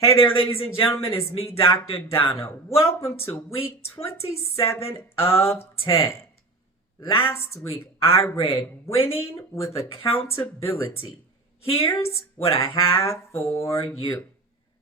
Hey there, ladies and gentlemen, it's me, Dr. Donna. Welcome to week 27 of 10. Last week, I read Winning with Accountability. Here's what I have for you.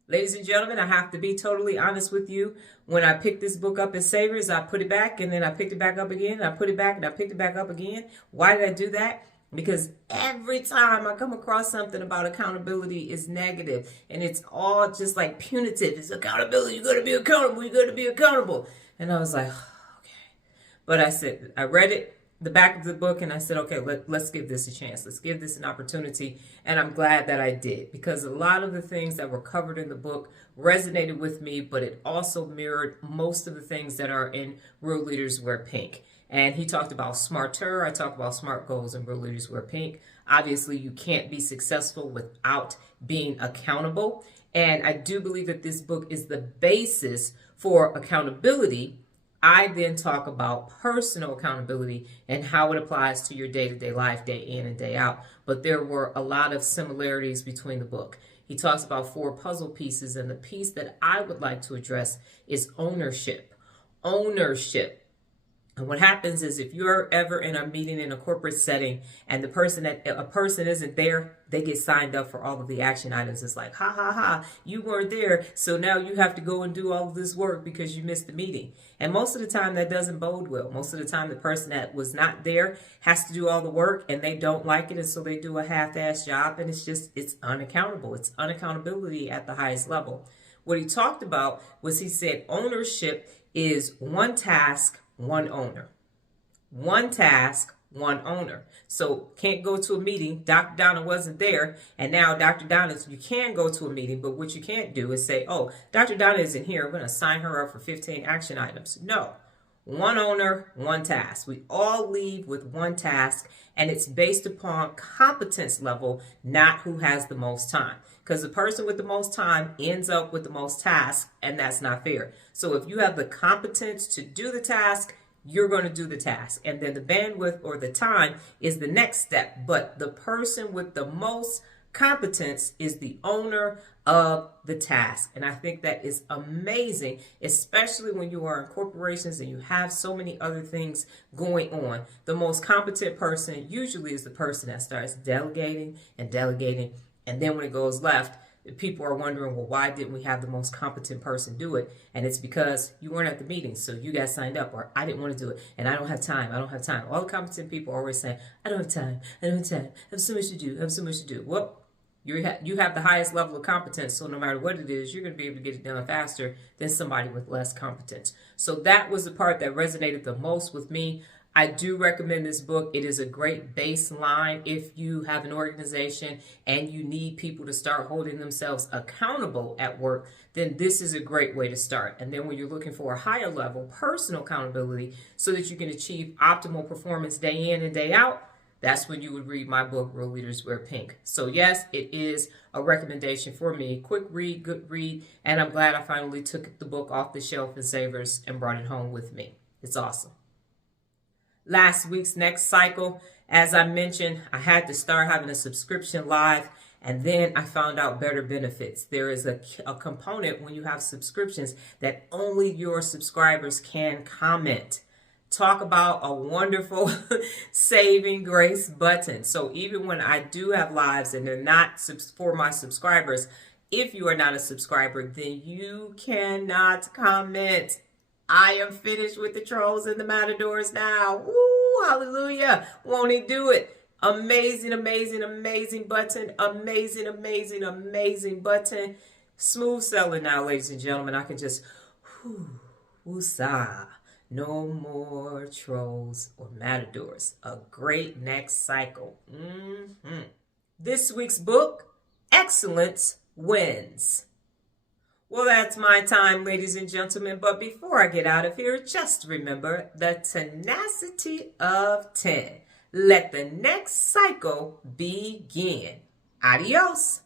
Ladies and gentlemen, I have to be totally honest with you. When I picked this book up at Savers, I put it back and then I picked it back up again. I put it back and I picked it back up again. Why did I do that? Because every time I come across something about accountability is negative and it's all just like punitive. It's accountability. You got to be accountable. You got to be accountable. And I was like, okay. But I read it, the back of the book, and I said, okay, let's give this a chance. Let's give this an opportunity. And I'm glad that I did, because a lot of the things that were covered in the book resonated with me, but it also mirrored most of the things that are in Real Leaders Wear Pink. And he talked about smarter. I talk about SMART goals and Real Leaders Wear Pink. Obviously, you can't be successful without being accountable. And I do believe that this book is the basis for accountability. I then talk about personal accountability and how it applies to your day-to-day life, day in and day out. But there were a lot of similarities between the book. He talks about 4 puzzle pieces, and the piece that I would like to address is ownership. Ownership. And what happens is, if you're ever in a meeting in a corporate setting and a person isn't there, they get signed up for all of the action items. It's like, ha, ha, ha, you weren't there, so now you have to go and do all of this work because you missed the meeting. And most of the time that doesn't bode well. Most of the time the person that was not there has to do all the work and they don't like it, and so they do a half-ass job, and it's unaccountable. It's unaccountability at the highest level. What he talked about was, he said ownership is one task, one owner. One task, one owner. So can't go to a meeting. Dr. Donna wasn't there. And now Dr. Donna, you can go to a meeting, but what you can't do is say, oh, Dr. Donna isn't here, I'm going to sign her up for 15 action items. No. One owner, one task. We all leave with one task, and it's based upon competence level, not who has the most time. Because the person with the most time ends up with the most tasks, and that's not fair. So if you have the competence to do the task, you're going to do the task. And then the bandwidth or the time is the next step. But the person with the most competence is the owner of the task. And I think that is amazing, especially when you are in corporations and you have so many other things going on. The most competent person usually is the person that starts delegating and delegating. And then when it goes left, people are wondering, well, why didn't we have the most competent person do it? And it's because you weren't at the meeting, so you got signed up, or I didn't want to do it, and I don't have time. I don't have time. All the competent people are always saying, I don't have time. I don't have time. I have so much to do. I have so much to do. Well, you have the highest level of competence, so no matter what it is, you're going to be able to get it done faster than somebody with less competence. So that was the part that resonated the most with me. I do recommend this book. It is a great baseline if you have an organization and you need people to start holding themselves accountable at work. Then this is a great way to start. And then when you're looking for a higher level personal accountability so that you can achieve optimal performance day in and day out, that's when you would read my book, Real Leaders Wear Pink. So yes, it is a recommendation for me. Quick read, good read, and I'm glad I finally took the book off the shelf in Savers and brought it home with me. It's awesome. Last week's next cycle, as I mentioned, I had to start having a subscription live, and then I found out better benefits. There is a component when you have subscriptions that only your subscribers can comment. Talk about a wonderful saving grace button. So even when I do have lives and they're not for my subscribers, if you are not a subscriber, then you cannot comment. I am finished with the trolls and the matadors now. Woo, hallelujah. Won't he do it? Amazing, amazing, amazing button. Amazing, amazing, amazing button. Smooth sailing now, ladies and gentlemen. I can just, woosah. No more trolls or matadors. A great next cycle. This week's book, Excellence Wins. Well, that's my time, ladies and gentlemen. But before I get out of here, just remember the tenacity of 10. Let the next cycle begin. Adios.